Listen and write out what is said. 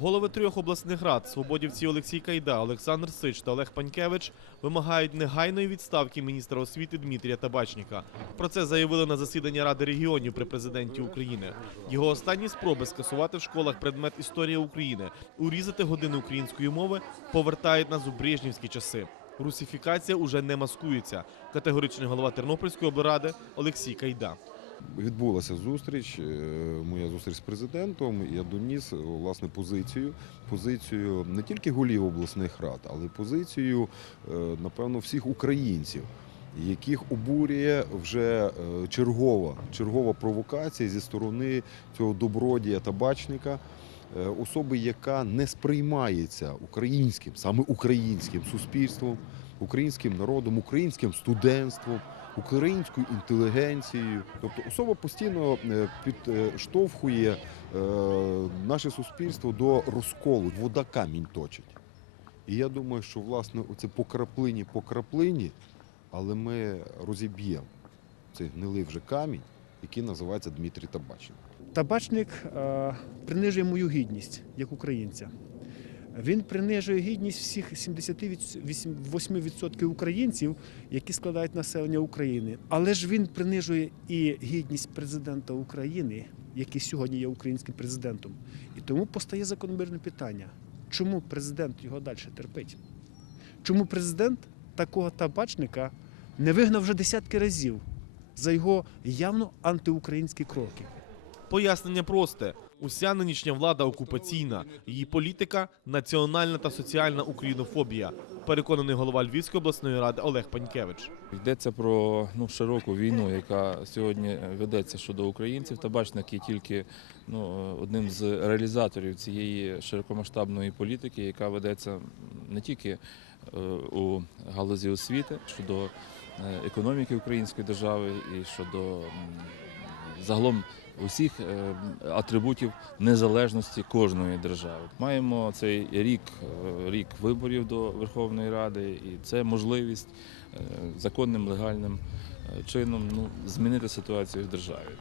Голови трьох обласних рад свободівці Олексій Кайда, Олександр Сич та Олег Панькевич вимагають негайної відставки міністра освіти Дмитрія Табачніка. Про це заявили на засіданні Ради регіонів при президенті України. Його останні спроби скасувати в школах предмет історія України, урізати години української мови повертають нас у брежнівські часи. Русифікація уже не маскується. Категоричний голова Тернопільської облради Олексій Кайда. Відбулася зустріч, е, моя зустріч з президентом. Я доніс е, власне позицію, позицію не тільки голів обласних рад, але й позицію, е, напевно, всіх українців, яких обурює вже чергова, чергова провокація зі сторони цього добродія табачника. Е, Особи, яка не сприймається українським, саме українським суспільством, українським народом, українським студентством, українською інтелігенцією. Тобто особа постійно е, підштовхує е, наше суспільство до розколу, вода камінь точить. І я думаю, що власне оце по краплині, по краплині, але ми розіб'ємо цей гнилий вже камінь, який називається Дмитрій Табачник. Табачник е, принижує мою гідність як українця. Він принижує гідність всіх 78% українців, які складають населення України. Але ж він принижує і гідність президента України, який сьогодні є українським президентом. І тому постає закономірне питання: чому президент його далі терпить? Чому президент такого табачника не вигнав вже десятки разів за його явно антиукраїнські кроки? Пояснення просте: уся нинішня влада окупаційна, її політика національна та соціальна українофобія. Переконаний голова Львівської обласної ради Олег Панькевич. Йдеться про ну, широку війну, яка сьогодні ведеться щодо українців. Табачник є тільки ну, одним з реалізаторів цієї широкомасштабної політики, яка ведеться не тільки е, у галузі освіти щодо е, економіки української держави і щодо загалом усіх е, атрибутів незалежності кожної держави. Маємо цей рік, е, рік виборів до Верховної Ради, і це можливість е, законним легальним чином ну, змінити ситуацію в державі.